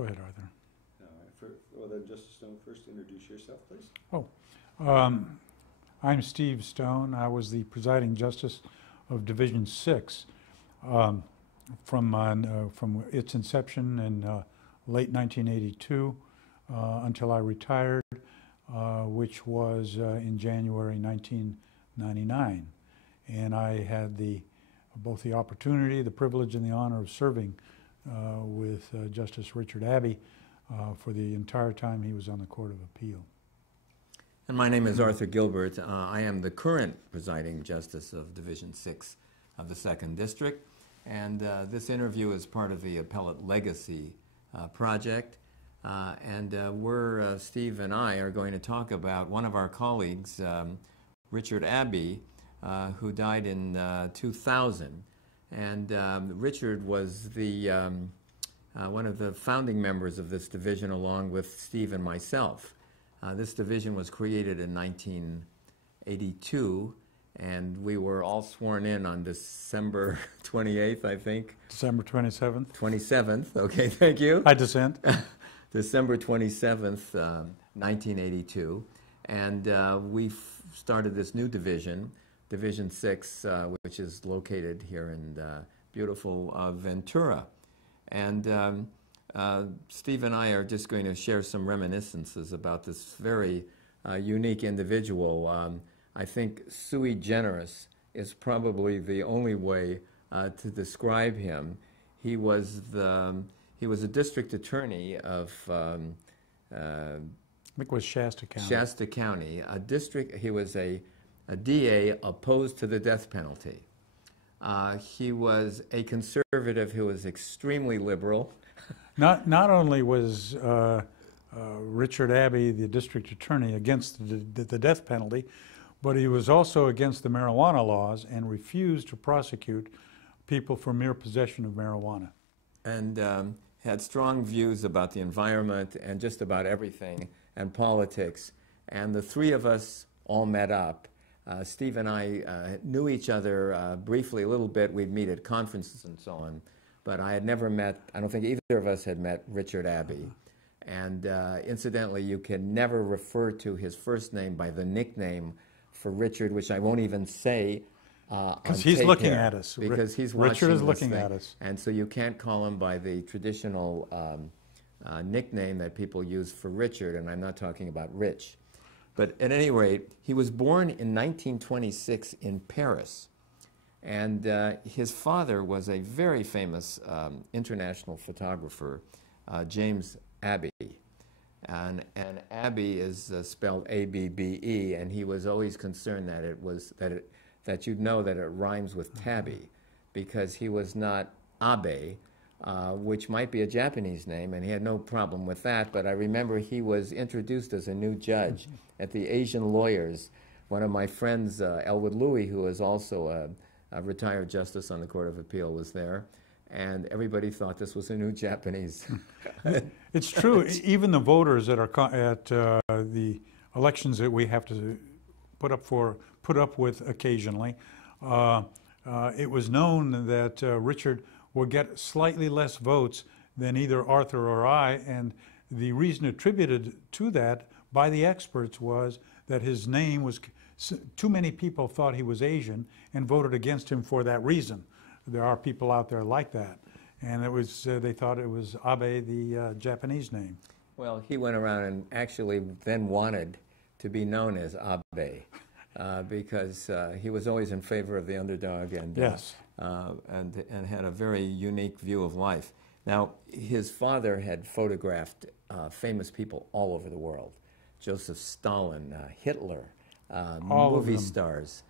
Go ahead, Arthur. Well, then, Justice Stone, first introduce yourself, please. Oh, I'm Steve Stone. I was the presiding justice of Division 6 from its inception in late 1982 until I retired, which was in January 1999. And I had both the opportunity, the privilege, and the honor of serving with Justice Richard Abbe for the entire time he was on the Court of Appeal. And my name is Arthur Gilbert. I am the current presiding justice of Division 6 of the 2nd District. And this interview is part of the Appellate Legacy Project. Steve and I are going to talk about one of our colleagues, Richard Abbe, who died in 2000. And Richard was one of the founding members of this division along with Steve and myself. This division was created in 1982, and we were all sworn in on December 28th, I think. December 27th. 27th, okay, thank you. I dissent. December 27th, 1982. And we started this new division, Division 6, which is located here in beautiful Ventura. And Steve and I are just going to share some reminiscences about this very unique individual. I think sui generis is probably the only way to describe him. He was a district attorney of I think it was Shasta County. Shasta County, he was a DA opposed to the death penalty. He was a conservative who was extremely liberal. Not only was Richard Abbe, the district attorney, against the death penalty, but he was also against the marijuana laws and refused to prosecute people for mere possession of marijuana. And had strong views about the environment and just about everything, and politics. And the three of us all met up. Steve and I knew each other briefly a little bit. We'd meet at conferences and so on. But I had never met, I don't think either of us had met Richard Abbe. And incidentally, you can never refer to his first name by the nickname for Richard, which I won't even say because he's looking at us. Because he's watching Richard is this looking thing. at us. And so you can't call him by the traditional nickname that people use for Richard, and I'm not talking about Rich. But at any rate, he was born in 1926 in Paris. And his father was a very famous international photographer, James Abbe. And Abbe is spelled A-B-B-E, and he was always concerned that you'd know that it rhymes with tabby, because he was not Abbe, which might be a Japanese name, and he had no problem with that. But I remember he was introduced as a new judge at the Asian Lawyers. One of my friends, Elwood Louie, who is also a retired justice on the Court of Appeal, was there, and everybody thought this was a new Japanese. It's true. Even the voters that are at the elections that we have to put up with occasionally, it was known that Richard would get slightly less votes than either Arthur or I, and the reason attributed to that by the experts was that his name was, too many people thought he was Asian and voted against him for that reason. There are people out there like that. And it was, they thought it was Abbe, the Japanese name. Well, he went around and actually then wanted to be known as Abbe because he was always in favor of the underdog and, yes. And had a very unique view of life. Now, his father had photographed famous people all over the world. Joseph Stalin, Hitler, movie stars.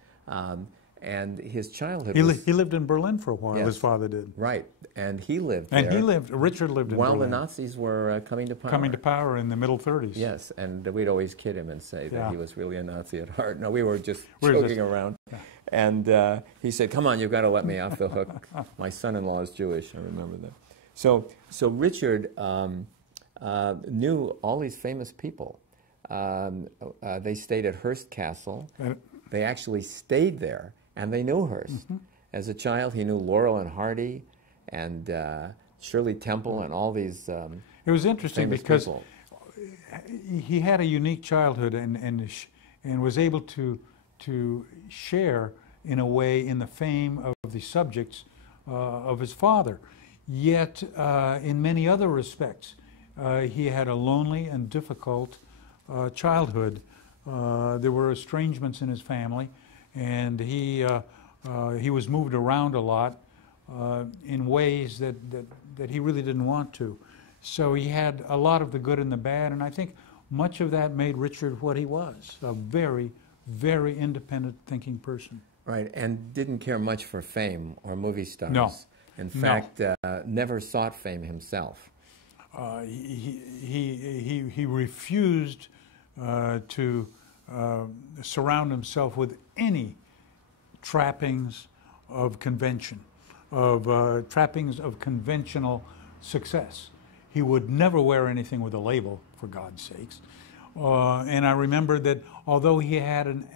And his childhood he lived in Berlin for a while, yes, his father did. Right, and he lived and there. Richard lived in while Berlin. the Nazis were coming to power. Coming to power in the middle 30s. Yes, and we'd always kid him and say that yeah. he was really a Nazi at heart. No, we were just joking around. Yeah. And he said, come on, you've got to let me off the hook. My son-in-law is Jewish, I remember that. So Richard knew all these famous people. They stayed at Hearst Castle. They actually stayed there, and they knew Hearst. Mm-hmm. As a child, he knew Laurel and Hardy and Shirley Temple and all these. It was interesting famous because people. he had a unique childhood and was able to share in a way in the fame of the subjects of his father. Yet, in many other respects, he had a lonely and difficult childhood. There were estrangements in his family, and he was moved around a lot in ways that he really didn't want to. So he had a lot of the good and the bad, and I think much of that made Richard what he was, a very, very independent thinking person. Right, and didn't care much for fame or movie stars. No. In fact, never sought fame himself. He refused to surround himself with any trappings of convention, trappings of conventional success. He would never wear anything with a label, for God's sakes. And I remember that although he had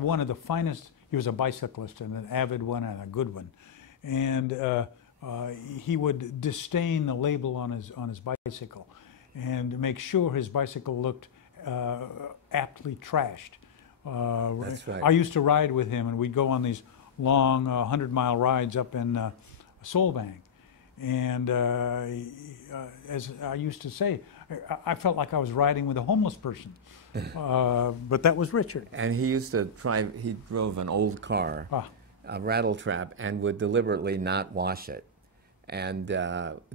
one of the finest, he was a bicyclist and an avid one and a good one, and he would disdain the label on his bicycle and make sure his bicycle looked aptly trashed. That's right. I used to ride with him, and we'd go on these long 100-mile rides up in Solvang. And as I used to say, I felt like I was riding with a homeless person. But that was Richard. And he used to he drove an old car, a rattle trap, and would deliberately not wash it. And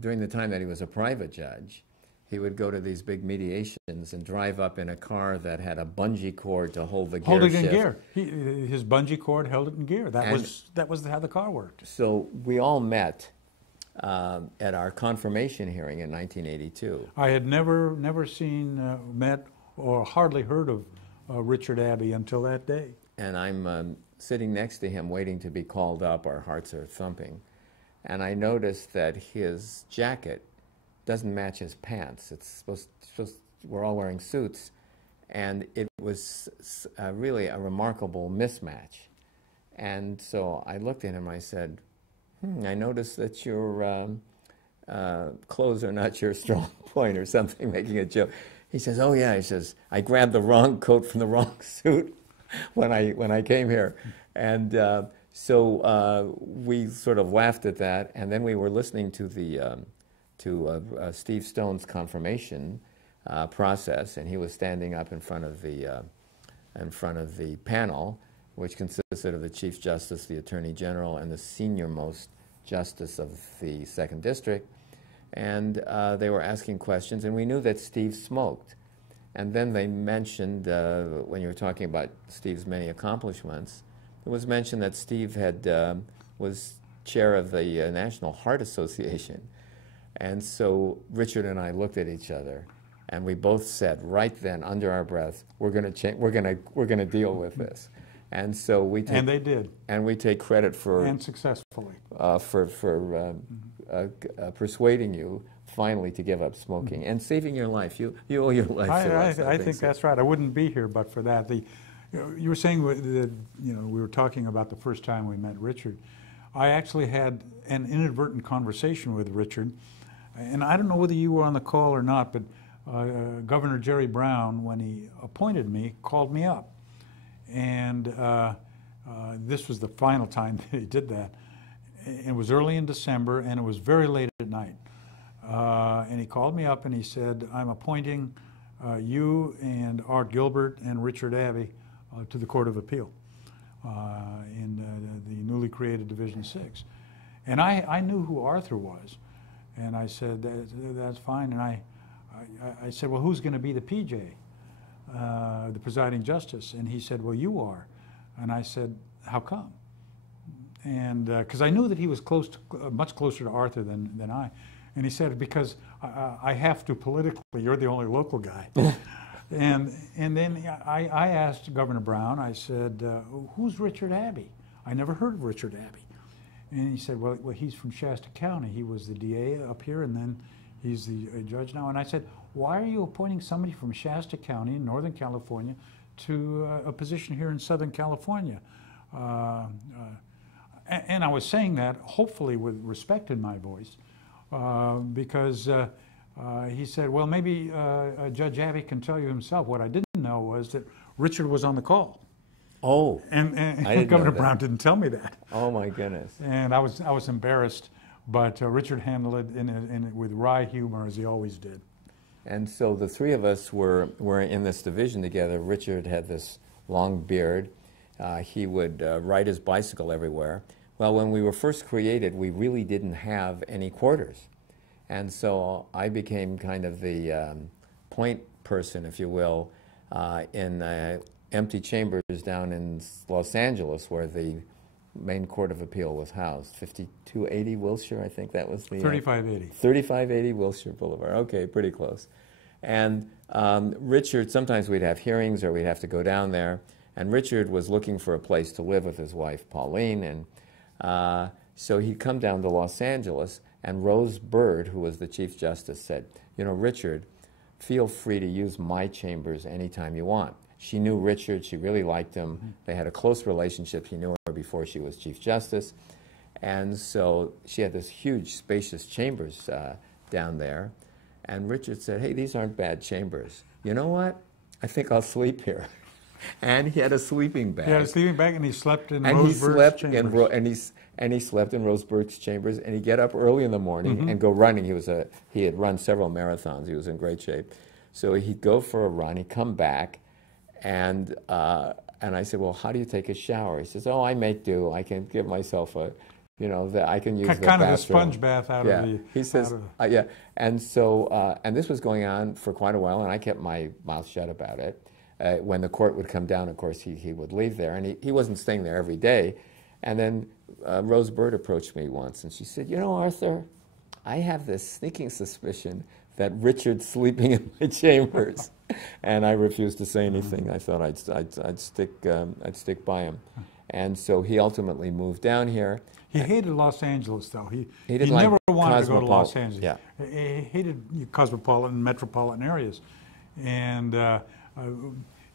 during the time that he was a private judge, he would go to these big mediations and drive up in a car that had a bungee cord to hold the gear Hold it shift. in gear. His bungee cord held it in gear. That was how the car worked. So we all met at our confirmation hearing in 1982. I had never seen, met, or hardly heard of Richard Abbe until that day. And I'm sitting next to him waiting to be called up. Our hearts are thumping. And I noticed that his jacket doesn't match his pants. It's supposed we're all wearing suits. And it was really a remarkable mismatch. And so I looked at him, I said, I noticed that your clothes are not your strong point, or something, making a joke. He says, oh yeah, he says, I grabbed the wrong coat from the wrong suit when I came here. And so we sort of laughed at that, and then we were listening to the Steve Stone's confirmation process, and he was standing up in front of the panel, which consisted of the Chief Justice, the Attorney General, and the senior-most Justice of the Second District. And they were asking questions, and we knew that Steve smoked. And then they mentioned, when you were talking about Steve's many accomplishments, it was mentioned that Steve was chair of the National Heart Association. And so Richard and I looked at each other, and we both said right then, under our breath, we're going to deal with this. And so we take, and they did, and we take credit for, and successfully, persuading you finally to give up smoking and saving your life. You owe your life to us. I think that's right. I wouldn't be here but for that. You were saying that, we were talking about the first time we met Richard. I actually had an inadvertent conversation with Richard, and I don't know whether you were on the call or not, but Governor Jerry Brown, when he appointed me, called me up. And this was the final time that he did that. It was early in December, and it was very late at night. And he called me up and he said, I'm appointing you and Art Gilbert and Richard Abbe to the Court of Appeal in the newly created Division 6. And I knew who Arthur was. And I said, that's fine. And I said, well, who's going to be the PJ? The presiding justice. And he said, well, you are. And I said, how come? And because I knew that he was much closer to Arthur than I. And he said, because I have to politically, you're the only local guy. and then I asked Governor Brown, I said, who's Richard Abbe? I never heard of Richard Abbe. And he said, well, he's from Shasta County. He was the DA up here, and then he's the judge now. And I said, why are you appointing somebody from Shasta County in Northern California to a position here in Southern California? And I was saying that, hopefully with respect in my voice, because he said, well, maybe Judge Abbe can tell you himself. What I didn't know was that Richard was on the call. Oh, And I didn't Governor know that. Brown didn't tell me that. Oh my goodness. And I was embarrassed, but Richard handled it with wry humor, as he always did. And so the three of us were in this division together. Richard had this long beard. He would ride his bicycle everywhere. Well, when we were first created, we really didn't have any quarters. And so I became kind of the point person, if you will, in empty chambers down in Los Angeles, where the main court of appeal was housed. 5280 Wilshire, I think that was the... 3580. 3580 Wilshire Boulevard. Okay, pretty close. And Richard, sometimes we'd have hearings or we'd have to go down there, and Richard was looking for a place to live with his wife, Pauline, and so he'd come down to Los Angeles, and Rose Bird, who was the Chief Justice, said, you know, Richard, feel free to use my chambers anytime you want. She knew Richard. She really liked him. Mm-hmm. They had a close relationship. He knew her before she was Chief Justice. And so she had this huge, spacious chambers down there. And Richard said, hey, these aren't bad chambers. You know what? I think I'll sleep here. And he had a sleeping bag. He had a sleeping bag, and he slept in Rose Bird's chambers. And he slept in Rose Bird's chambers, and he'd get up early in the morning and go running. He had run several marathons. He was in great shape. So he'd go for a run. He'd come back, and I said, well, how do you take a shower? He says, oh, I make do. I can give myself a, I can use the bathroom. Kind of a sponge bath out of the... He says, yeah. And so, and this was going on for quite a while, and I kept my mouth shut about it. When the court would come down, of course, he would leave there, and he wasn't staying there every day. And then Rose Bird approached me once, and she said, you know, Arthur, I have this sneaking suspicion that Richard's sleeping in my chambers. And I refused to say anything. I thought I'd stick by him. And so he ultimately moved down here. He hated Los Angeles, though. He like never wanted to go to Los Angeles. Yeah. He hated cosmopolitan, metropolitan areas. And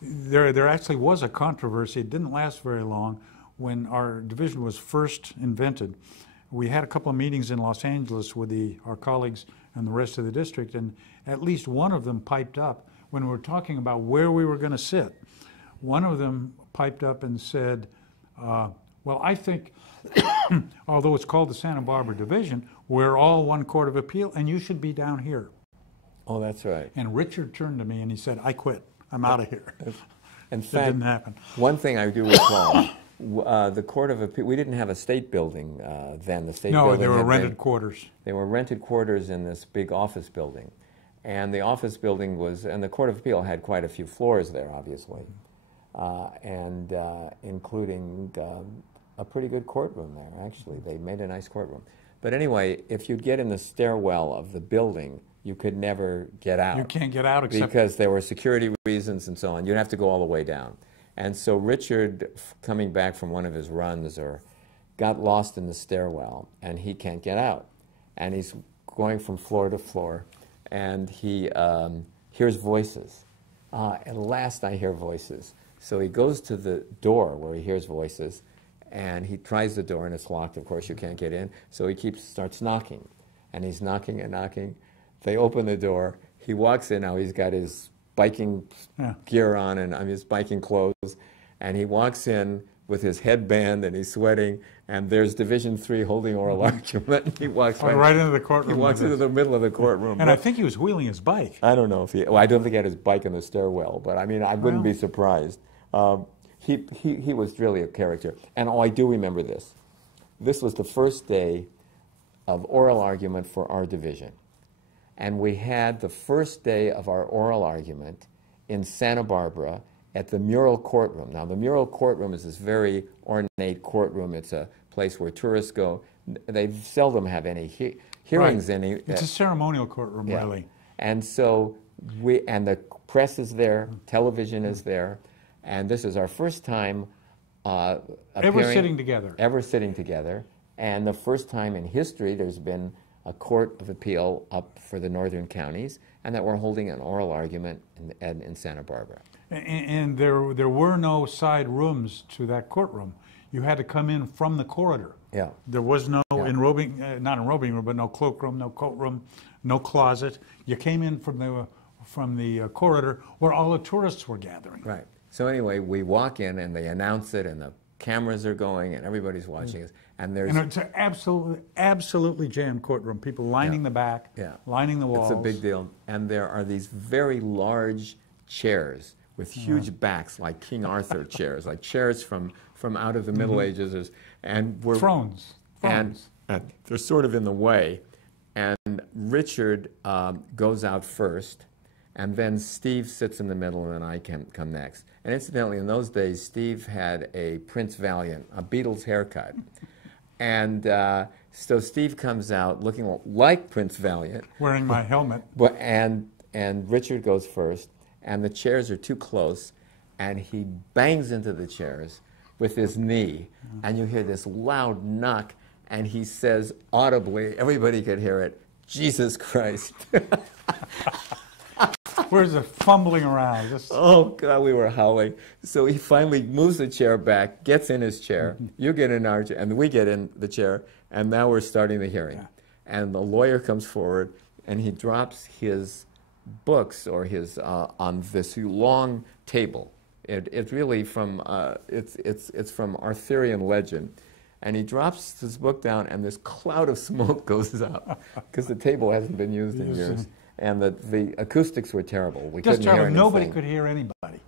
there actually was a controversy. It didn't last very long. When our division was first invented, we had a couple of meetings in Los Angeles with our colleagues and the rest of the district, and at least one of them piped up when we were talking about where we were going to sit. One of them piped up and said, well, I think, although it's called the Santa Barbara Division, we're all one court of appeal, and you should be down here. Oh, that's right. And Richard turned to me and he said, I quit. I'm out of here. In That fact, didn't happen. one thing I do recall, the Court of Appeal, we didn't have a state building then. The state building No, they were had rented quarters. They were rented quarters in this big office building. And the office building was, and the Court of Appeal had quite a few floors there, obviously, and including a pretty good courtroom there, actually. They made a nice courtroom. But anyway, if you'd get in the stairwell of the building, you could never get out. You can't get out except... Because there were security reasons and so on. You'd have to go all the way down. And so Richard, coming back from one of his runs, got lost in the stairwell, and he can't get out. And he's going from floor to floor, and he hears voices. At last I hear voices. So he goes to the door where he hears voices, and he tries the door, and it's locked. Of course, you can't get in. So he starts knocking, and he's knocking and knocking. They open the door. He walks in. Now he's got his biking gear on and his biking clothes, and he walks in with his headband, and he's sweating. And there's Division 3 holding oral argument. He walks right into the courtroom. He walks into the middle of the courtroom. And I think he was wheeling his bike. I don't know if well, I don't think he had his bike in the stairwell, but I mean, I wouldn't be surprised. He was really a character. And I do remember this. This was the first day of oral argument for our division. And we had the first day of our oral argument in Santa Barbara at the Mural Courtroom. Now, the Mural Courtroom is this very ornate courtroom. It's a place where tourists go. They seldom have any hearings. Right. It's a ceremonial courtroom, really. And so and the press is there, television is there, and this is our first time ever sitting together. Ever sitting together. And the first time in history there's been a court of appeal up for the northern counties, and that we're holding an oral argument in Santa Barbara. And there were no side rooms to that courtroom. You had to come in from the corridor. Yeah. There was no enrobing, not enrobing room, but no cloakroom, no coat room, no closet. You came in from the corridor where all the tourists were gathering. Right. So anyway, we walk in and they announce it and the cameras are going and everybody's watching us. And there's... And it's an absolutely jammed courtroom. People lining the back, lining the walls. It's a big deal. And there are these very large chairs with huge backs, like King Arthur chairs, like chairs from out of the Middle Ages. And we're... Thrones. And they're sort of in the way. And Richard goes out first, and then Steve sits in the middle, and then I can come next. And incidentally, in those days, Steve had a Prince Valiant, a Beatles haircut. And so Steve comes out looking like Prince Valiant. Wearing my helmet. And Richard goes first, and the chairs are too close, and he bangs into the chairs with his knee, and you hear this loud knock, and he says audibly, everybody could hear it, "Jesus Christ." Where's the fumbling around? Just... Oh, God, we were howling. So he finally moves the chair back, gets in his chair, you get in our chair, and we get in the chair, and now we're starting the hearing. Yeah. And the lawyer comes forward, and he drops his books or his on this long table. It's really from it's from Arthurian legend, and he drops his book down, and this cloud of smoke goes up because the table hasn't been used in years, and the acoustics were terrible. We couldn't hear anything. Nobody could hear anybody.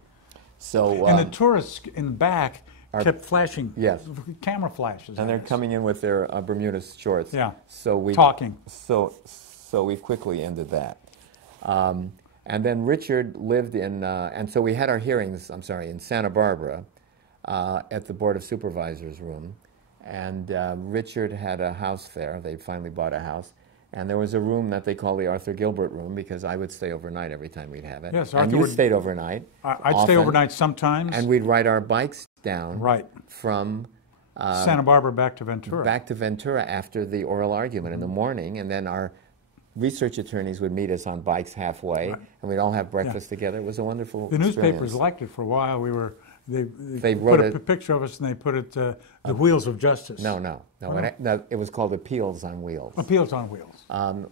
So and the tourists in the back kept flashing, camera flashes, and they're coming in with their Bermuda shorts. Yeah. So we talking. So we quickly ended that. And then Richard lived in, and so we had our hearings, in Santa Barbara at the Board of Supervisors room. And Richard had a house there. They finally bought a house. And there was a room that they call the Arthur Gilbert room because I would stay overnight every time we'd have it. Yes, and you stayed overnight. I'd stay overnight sometimes. And we'd ride our bikes down from Santa Barbara back to Ventura. Back to Ventura after the oral argument in the morning. And then our research attorneys would meet us on bikes halfway, and we'd all have breakfast together. It was a wonderful experience. The newspapers liked it for a while. They put a picture of us, and they put it, the Wheels of Justice. No. It was called Appeals on Wheels. Appeals on Wheels.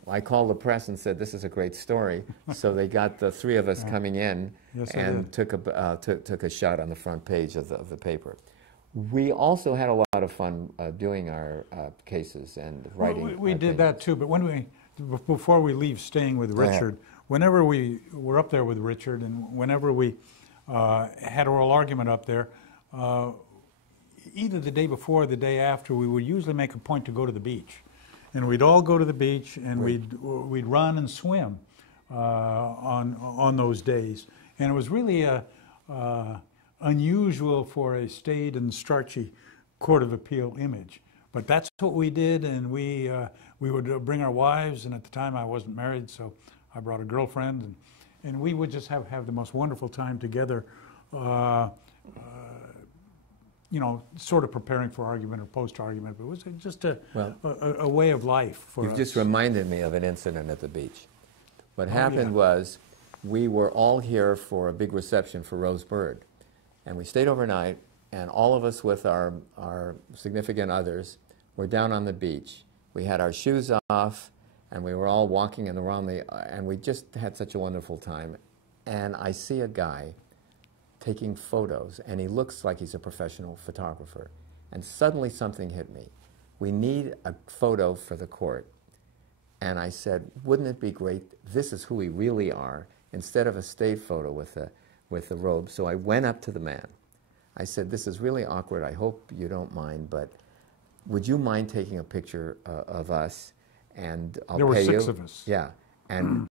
I called the press and said, "This is a great story." So they got the three of us coming in and took a shot on the front page of the paper. We also had a lot of fun doing our cases and writing. We did that too, but before we leave staying with Richard, whenever we were up there with Richard and whenever we had oral argument up there, either the day before or the day after, we would usually make a point to go to the beach. And we'd all go to the beach and we'd run and swim on those days. And it was really unusual for a staid and starchy Court of Appeal image. But that's what we did, and we would bring our wives, and at the time I wasn't married, so I brought a girlfriend, and we would just have the most wonderful time together, sort of preparing for argument or post-argument. But it was just a way of life for us. You've just reminded me of an incident at the beach. What happened was we were all here for a big reception for Rose Bird, and we stayed overnight, and all of us with our significant others were down on the beach. We had our shoes off, and we were all walking and we just had such a wonderful time. And I see a guy taking photos, and he looks like he's a professional photographer. And suddenly something hit me. We need a photo for the court. And I said, wouldn't it be great, this is who we really are, instead of a state photo with the robe. So I went up to the man. I said, this is really awkward, I hope you don't mind, but would you mind taking a picture of us, and I'll pay you? There were 6 of us. Yeah, and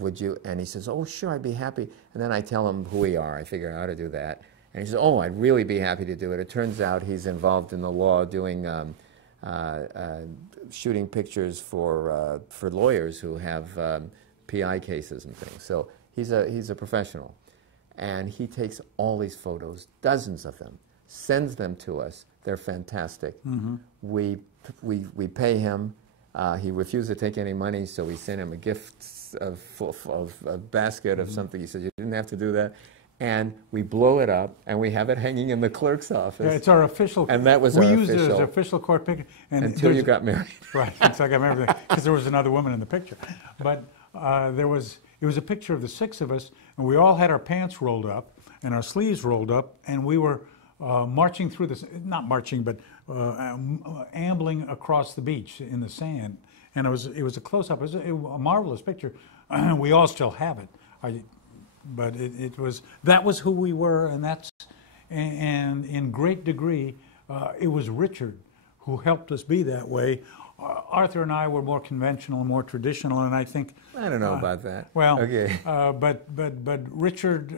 would you? And he says, oh, sure, I'd be happy. And then I tell him who we are. I figure out how to do that. And he says, oh, I'd really be happy to do it. It turns out he's involved in the law, doing shooting pictures for lawyers who have PI cases and things. So he's a professional, and he takes all these photos, dozens of them, sends them to us. They're fantastic. We pay him. He refused to take any money, so we sent him a gift of a basket of something. He said, you didn't have to do that. and we blow it up, and we have it hanging in the clerk's office. Yeah, it's our official. And that was we our used it as official. official court picture. And Until you got married. Right, until I got married, because there was another woman in the picture. But it was a picture of the six of us, and we all had our pants rolled up and our sleeves rolled up, and we were marching through this, not marching, but ambling across the beach in the sand. And it was a close-up. It was a marvelous picture. We all still have it. But that was who we were, and in great degree, it was Richard who helped us be that way. Arthur and I were more conventional and more traditional, and I think I don't know about that. Well, okay. But Richard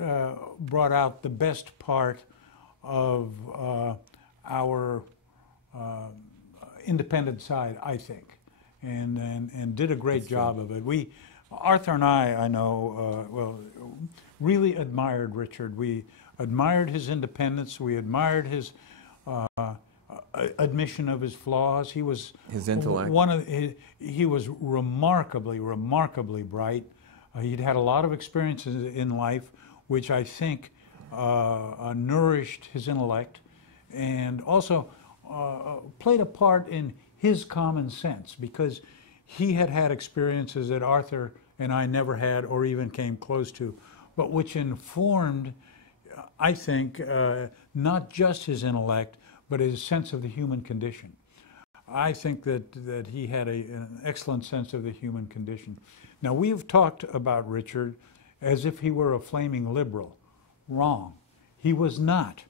brought out the best part of our independent side, I think, and did a great job of it. Arthur and I know, really admired Richard. We admired his independence. We admired his admission of his flaws. He was his intellect. He was remarkably bright. He'd had a lot of experiences in life, which I think nourished his intellect, and also played a part in his common sense, because he had had experiences that Arthur and I never had or even came close to, but which informed, I think, not just his intellect, but his sense of the human condition. I think that he had an excellent sense of the human condition. Now, we have talked about Richard as if he were a flaming liberal. Wrong. He was not.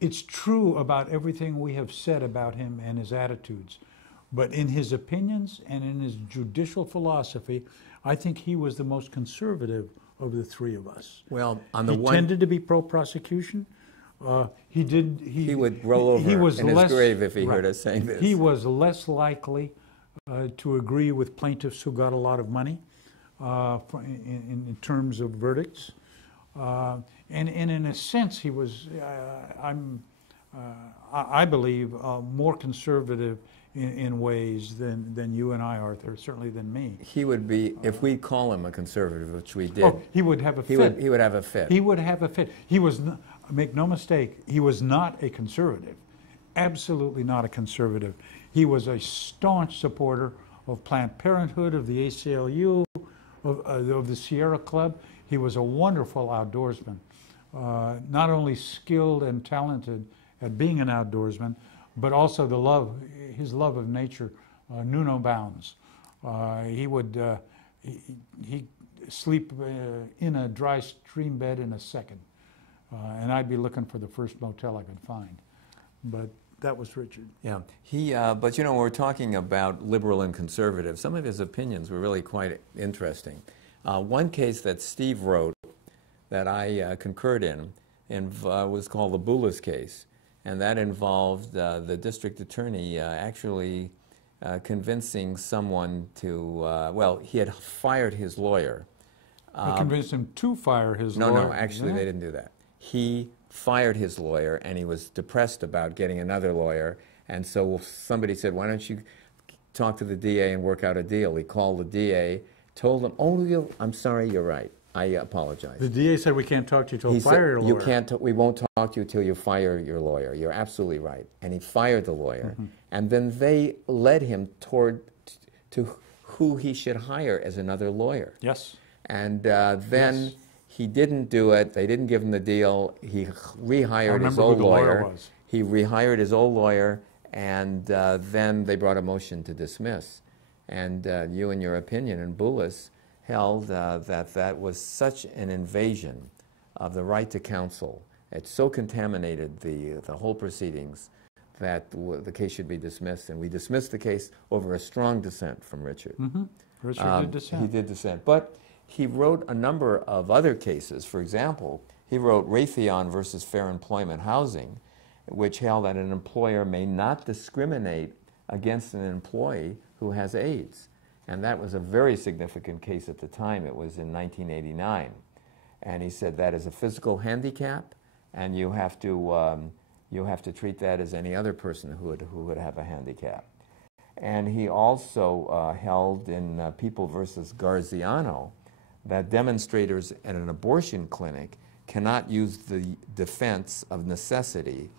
It's true about everything we have said about him and his attitudes. But in his opinions and in his judicial philosophy, I think he was the most conservative of the three of us. Well, he tended to be pro-prosecution. He would roll over in his grave if he heard us saying this. He was less likely to agree with plaintiffs who got a lot of money in terms of verdicts. And in a sense, he was, I believe, more conservative in ways than you and I, Arthur, certainly than me. He would be, if we call him a conservative, which we did. Oh, he would have a fit. He would have a fit. He would have a fit. He was, make no mistake, he was not a conservative. Absolutely not a conservative. He was a staunch supporter of Planned Parenthood, of the ACLU, of the Sierra Club. He was a wonderful outdoorsman, not only skilled and talented at being an outdoorsman, but also his love of nature knew no bounds. He would he'd sleep in a dry stream bed in a second, and I'd be looking for the first motel I could find. But that was Richard. Yeah, but you know, when we're talking about liberal and conservative, some of his opinions were really quite interesting. One case that Steve wrote that I concurred in was called the Boulos case, and that involved the district attorney actually convincing someone to, he had fired his lawyer. I convinced him to fire his lawyer. No, actually they didn't do that. He fired his lawyer, and he was depressed about getting another lawyer, and so somebody said, why don't you talk to the DA and work out a deal? He called the DA, told him, oh, I'm sorry, you're right. I apologize. The DA said, we can't talk to you until you fire your lawyer. We won't talk to you until you fire your lawyer. You're absolutely right. And he fired the lawyer. Mm-hmm. And then they led him to who he should hire as another lawyer. Yes. And then he didn't do it. They didn't give him the deal. He rehired his old lawyer. He rehired his old lawyer, and then they brought a motion to dismiss. And you, in your opinion, in Boulos, held that was such an invasion of the right to counsel. It so contaminated the whole proceedings that the case should be dismissed. And we dismissed the case over a strong dissent from Richard. Mm-hmm. Richard did dissent. He did dissent. But he wrote a number of other cases. For example, he wrote Raytheon versus Fair Employment Housing, which held that an employer may not discriminate against an employee who has AIDS. And that was a very significant case at the time. It was in 1989. And he said that is a physical handicap, and you have to treat that as any other person who would have a handicap. And he also held in People versus Garziano that demonstrators at an abortion clinic cannot use the defense of necessity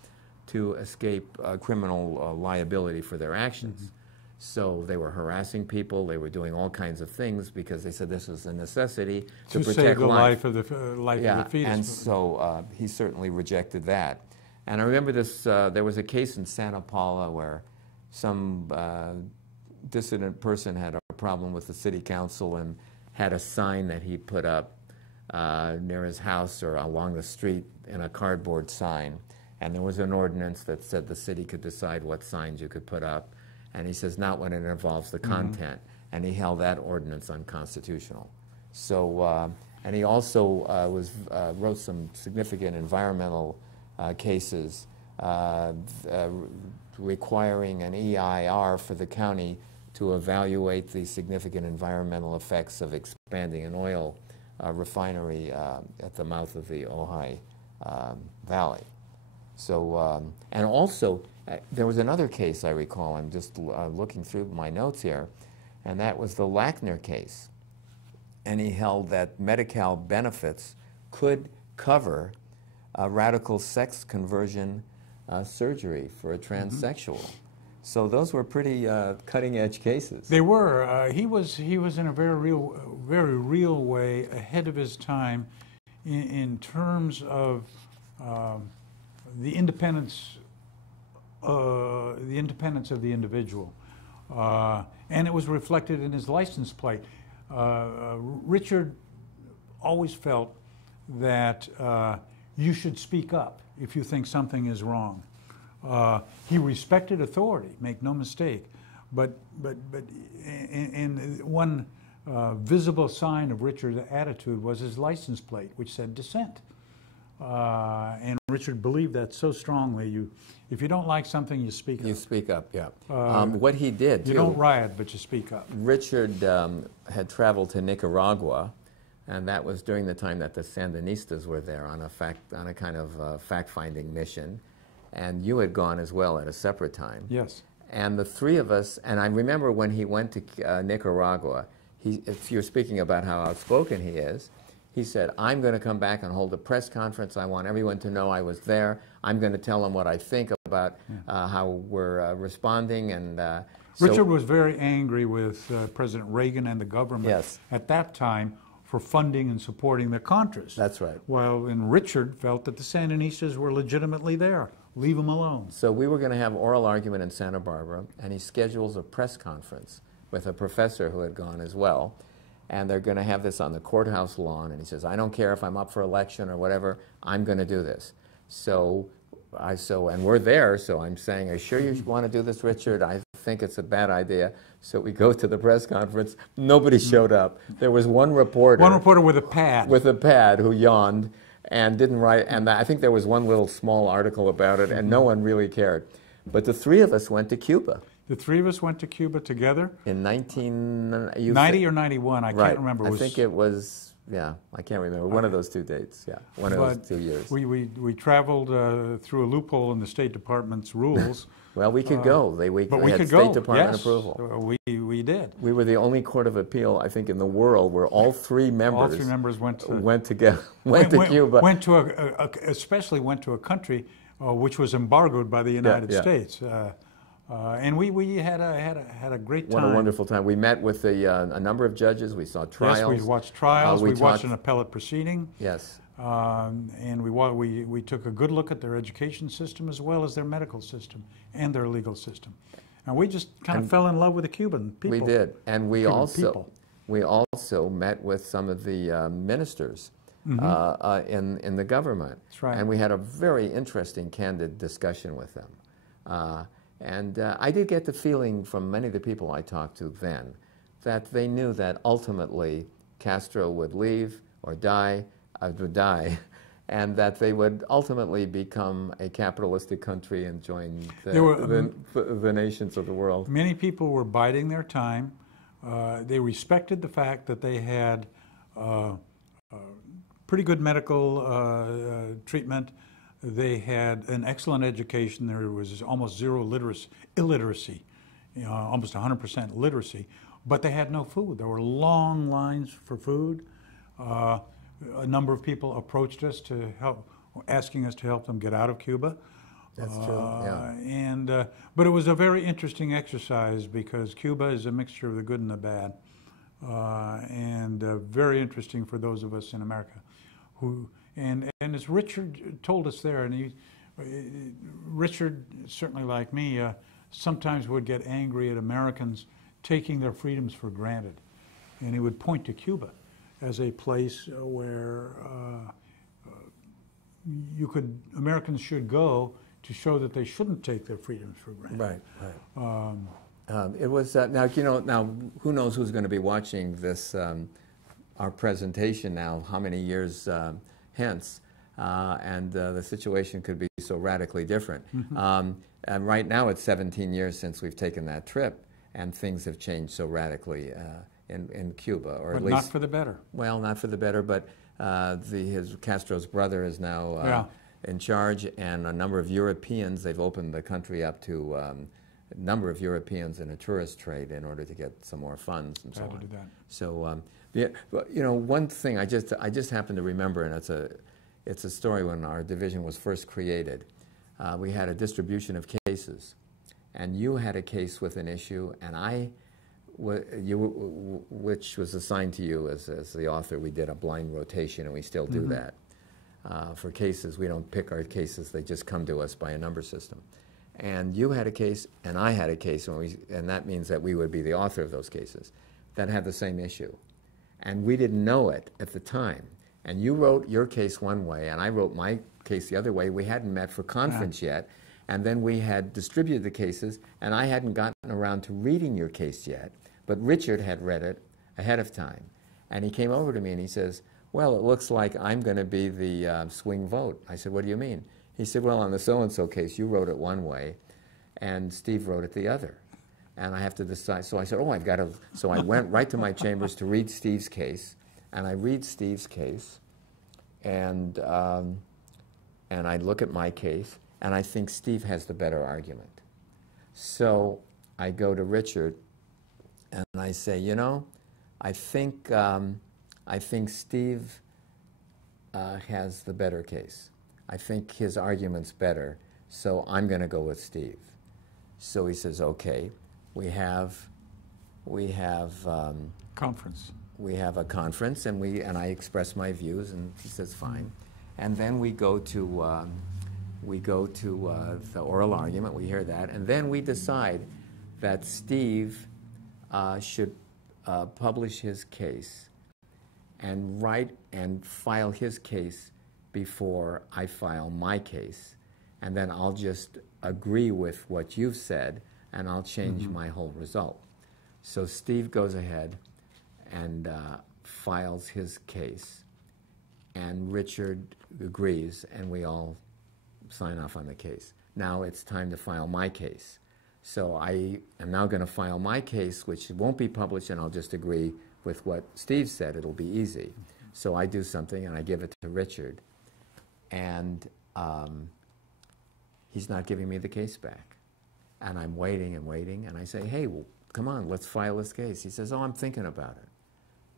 to escape criminal liability for their actions. Mm-hmm. So they were harassing people. They were doing all kinds of things because they said this was a necessity to protect save the life of the life of the fetus. And so he certainly rejected that. And I remember this. There was a case in Santa Paula where some dissident person had a problem with the city council and had a sign that he put up near his house or along the street in a cardboard sign. And there was an ordinance that said the city could decide what signs you could put up. And he says, not when it involves the content. Mm-hmm. And he held that ordinance unconstitutional. So, and he also wrote some significant environmental cases requiring an EIR for the county to evaluate the significant environmental effects of expanding an oil refinery at the mouth of the Ojai Valley. So, and also, there was another case I recall, I'm just looking through my notes here, and that was the Lackner case. And he held that Medi-Cal benefits could cover radical sex conversion surgery for a transsexual. Mm-hmm. So those were pretty cutting-edge cases. They were. He was in a very real way ahead of his time in terms of the independence of the individual, and it was reflected in his license plate. Richard always felt that you should speak up if you think something is wrong. He respected authority, make no mistake, but one visible sign of Richard's attitude was his license plate, which said dissent. And Richard believed that so strongly. If you don't like something, you speak up. You speak up, yeah. What he did, you don't riot, but you speak up. Richard had traveled to Nicaragua, and that was during the time that the Sandinistas were there on a kind of fact-finding mission. And you had gone as well at a separate time. Yes. And the three of us, and I remember when he went to Nicaragua, if you're speaking about how outspoken he is, he said, I'm going to come back and hold a press conference. I want everyone to know I was there. I'm going to tell them what I think about how we're responding. And Richard was very angry with President Reagan and the government at that time for funding and supporting the Contras. That's right. While Richard felt that the Sandinistas were legitimately there. Leave them alone. So we were going to have oral argument in Santa Barbara, and he schedules a press conference with a professor who had gone as well. And they're going to have this on the courthouse lawn. And he says, I don't care if I'm up for election or whatever, I'm going to do this. So and we're there, so I'm saying, are you sure you want to do this, Richard? I think it's a bad idea. So we go to the press conference. Nobody showed up. There was one reporter. One reporter with a pad. With a pad who yawned and didn't write. And I think there was one little small article about it, and no one really cared. But the three of us went to Cuba. The three of us went to Cuba together? In 1990 or 91, I can't remember. I think it was, I can't remember. One of those two dates, one of those 2 years. We traveled through a loophole in the State Department's rules. Well, we could go. We had State Department approval. We did. We were the only court of appeal, I think, in the world where all three members went to Cuba. Especially went to a country which was embargoed by the United States. And we had a great time. What a wonderful time. We met with a number of judges. We saw trials. Yes, we watched trials. We watched an appellate proceeding. Yes. And we took a good look at their education system as well as their medical system and their legal system. And we just kind of fell in love with the Cuban people. We did. And we also met with some of the ministers in the government. That's right. And we had a very interesting, candid discussion with them. And I did get the feeling from many of the people I talked to then that they knew that ultimately Castro would leave or would die, and that they would ultimately become a capitalistic country and join the nations of the world. Many people were biding their time. They respected the fact that they had pretty good medical treatment. They had an excellent education. There was almost zero illiteracy, almost 100% literacy, but they had no food. There were long lines for food. a number of people approached us to help, asking us to help them get out of Cuba. That's true, yeah. But it was a very interesting exercise because Cuba is a mixture of the good and the bad, and very interesting for those of us in America. And as Richard told us there, and Richard, certainly like me, sometimes would get angry at Americans taking their freedoms for granted. And he would point to Cuba as a place where Americans should go to show that they shouldn't take their freedoms for granted. Right, right. It was, now, you know, now who knows who's going to be watching this, our presentation now, how many years hence, and the situation could be so radically different. Mm-hmm. And right now it's 17 years since we've taken that trip, and things have changed so radically in Cuba, or but at least not for the better. Well, not for the better, but Castro's brother is now in charge, and a number of Europeans. They've opened the country up to a number of Europeans in a tourist trade in order to get some more funds and so on. Do that. So, you know, one thing I just happen to remember, and it's a story when our division was first created. We had a distribution of cases, and you had a case with an issue, and which was assigned to you as the author. We did a blind rotation, and we still do that. For cases, we don't pick our cases, they just come to us by a number system. And you had a case, and I had a case, and that means that we would be the author of those cases, that had the same issue. And we didn't know it at the time. And you wrote your case one way, and I wrote my case the other way. We hadn't met for conference yet, and then we had distributed the cases, and I hadn't gotten around to reading your case yet, but Richard had read it ahead of time. And he came over to me and he says, well, it looks like I'm going to be the swing vote. I said, what do you mean? He said, well, on the so-and-so case, you wrote it one way, and Steve wrote it the other. And I have to decide. So I said, oh, I've got to. So I went right to my chambers to read Steve's case, and I read Steve's case, and I look at my case, and I think Steve has the better argument. So I go to Richard, and I say, you know, I think Steve has the better case. I think his argument's better, so I'm going to go with Steve. So he says, okay, we have conference. We have a conference, and I express my views, and he says fine. And then we go to the oral argument. We hear that, and then we decide that Steve should publish his case and write and file his case before I file my case, and then I'll just agree with what you've said, and I'll change my whole result. So Steve goes ahead and files his case, and Richard agrees, and we all sign off on the case. Now it's time to file my case. So I am now going to file my case, which won't be published, and I'll just agree with what Steve said. It'll be easy. So I do something, and I give it to Richard, and he's not giving me the case back. And I'm waiting and waiting, and I say, hey, well, come on, let's file this case. He says, oh, I'm thinking about it.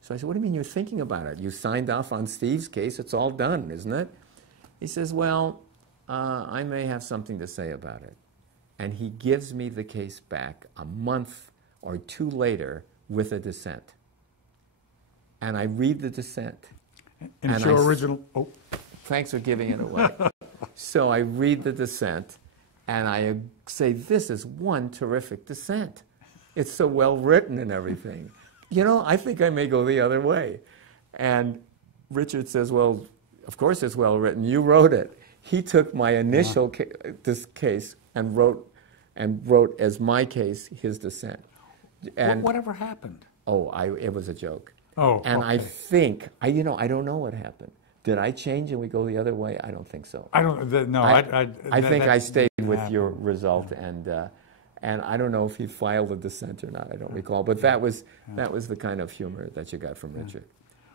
So I said, what do you mean you're thinking about it? You signed off on Steve's case. It's all done, isn't it? He says, well, I may have something to say about it. And he gives me the case back a month or two later with a dissent. And I read the dissent. And it's your original... Oh. Thanks for giving it away. So I read the dissent, and I say, this is one terrific dissent. It's so well written and everything. You know, I think I may go the other way. And Richard says, well, of course it's well written. You wrote it. He took my initial this case and wrote as my case his dissent. And whatever happened? Oh, it was a joke. Oh, and okay. I think I don't know what happened. Did I change and we go the other way? I don't think so. I don't. No, I think I stayed with your result, and I don't know if he filed a dissent or not. I don't recall, but that was the kind of humor that you got from Richard.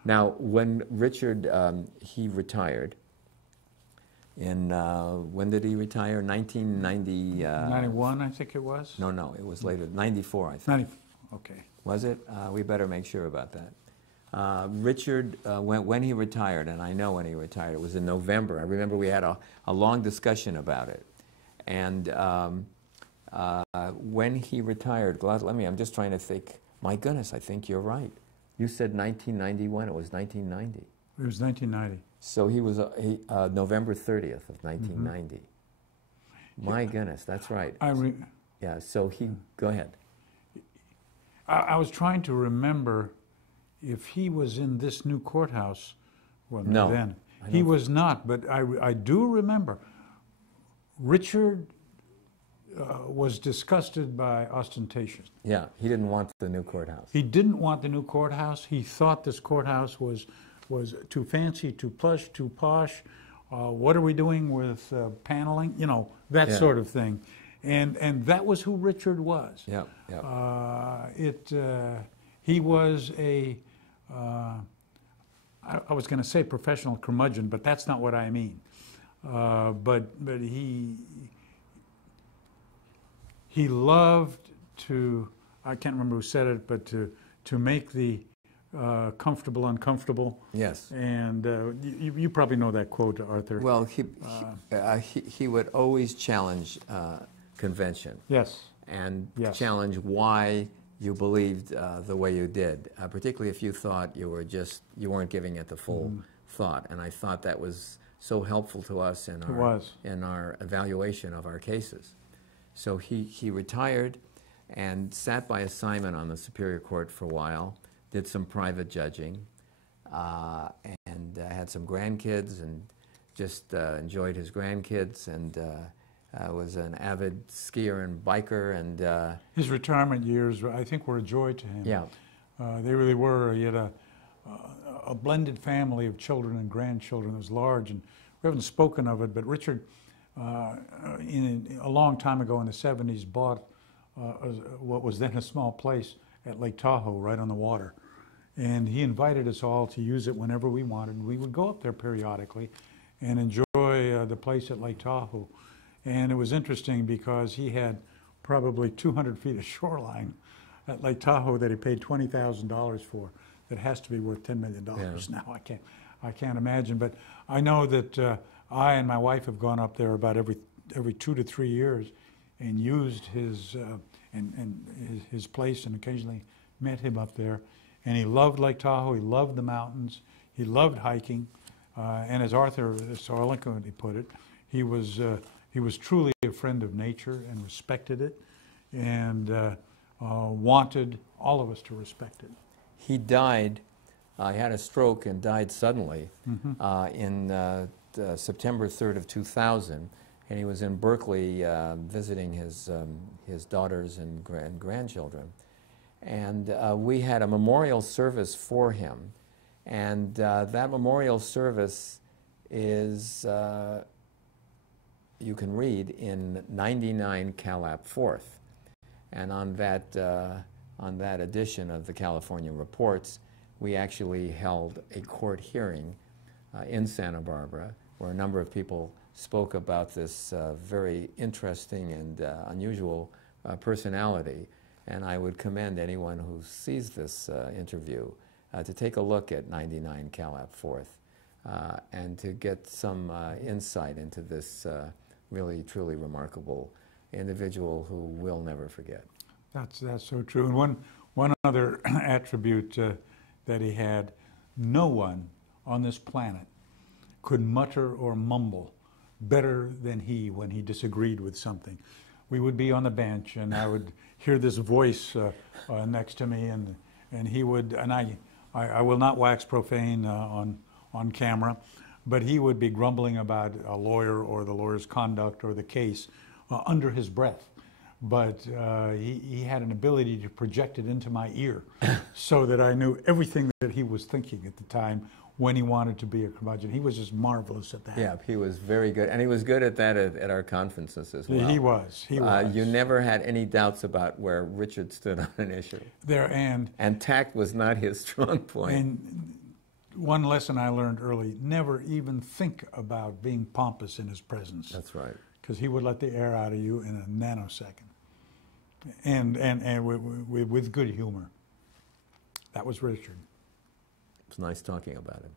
Now, when Richard he retired. When did he retire? 1990. 91, I think it was. No, it was later. 94, I think. 90. Okay. Was it? We better make sure about that. Richard, when he retired, and I know when he retired, it was in November. I remember we had a long discussion about it. And when he retired, I'm just trying to think, my goodness, I think you're right. You said 1991, it was 1990. It was 1990. So he was November 30th of 1990. My goodness, that's right. Yeah, so go ahead. I was trying to remember if he was in this new courthouse. Well, no, then he was not, but I do remember Richard was disgusted by ostentation. Yeah, he didn't want the new courthouse. He didn't want the new courthouse. He thought this courthouse was too fancy, too plush, too posh. What are we doing with paneling? You know, that sort of thing. And that was who Richard was. Yeah, yeah. He was a, I was going to say professional curmudgeon, but that's not what I mean. But he loved to, I can't remember who said it, but to make the comfortable uncomfortable. Yes. And you probably know that quote, Arthur. Well, he would always challenge convention. Yes. And challenge why you believed the way you did, particularly if you thought you weren't giving it the full thought. And I thought that was so helpful to us in our evaluation of our cases. So he retired and sat by assignment on the Superior Court for a while, did some private judging, and had some grandkids and just enjoyed his grandkids, and was an avid skier and biker. And his retirement years, I think, were a joy to him. Yeah. They really were. He had a blended family of children and grandchildren that was large, and we haven't spoken of it, but Richard, a long time ago in the 70s, bought what was then a small place at Lake Tahoe, right on the water. And he invited us all to use it whenever we wanted. We would go up there periodically and enjoy the place at Lake Tahoe. And it was interesting because he had probably 200 feet of shoreline at Lake Tahoe that he paid $20,000 for. That has to be worth $10 million now. I can't imagine. But I know that I and my wife have gone up there about every 2 to 3 years and used his place, and occasionally met him up there. And he loved Lake Tahoe. He loved the mountains. He loved hiking. And as Arthur so eloquently put it, he was truly a friend of nature and respected it, and wanted all of us to respect it. He died. He had a stroke and died suddenly in September 3rd of 2000, and he was in Berkeley visiting his daughters and grandchildren. And we had a memorial service for him, and that memorial service is, you can read in 99 Calap 4th. And on that edition of the California Reports, we actually held a court hearing in Santa Barbara, where a number of people spoke about this very interesting and unusual personality. And I would commend anyone who sees this interview to take a look at 99 Calap 4th and to get some insight into this really, truly remarkable individual who we'll never forget. That's so true. And one other attribute that he had, no one on this planet could mutter or mumble better than he when he disagreed with something. We would be on the bench, and I would hear this voice next to me, and he would, and I will not wax profane on camera, but he would be grumbling about a lawyer or the lawyer's conduct or the case under his breath. But he had an ability to project it into my ear so that I knew everything that he was thinking at the time when he wanted to be a curmudgeon. He was just marvelous at that. Yeah, he was very good. And he was good at that at our conferences as well. He was. You never had any doubts about where Richard stood on an issue. And tact was not his strong point. And one lesson I learned early, never even think about being pompous in his presence. That's right. Because he would let the air out of you in a nanosecond. And with good humor. That was Richard. It's nice talking about him.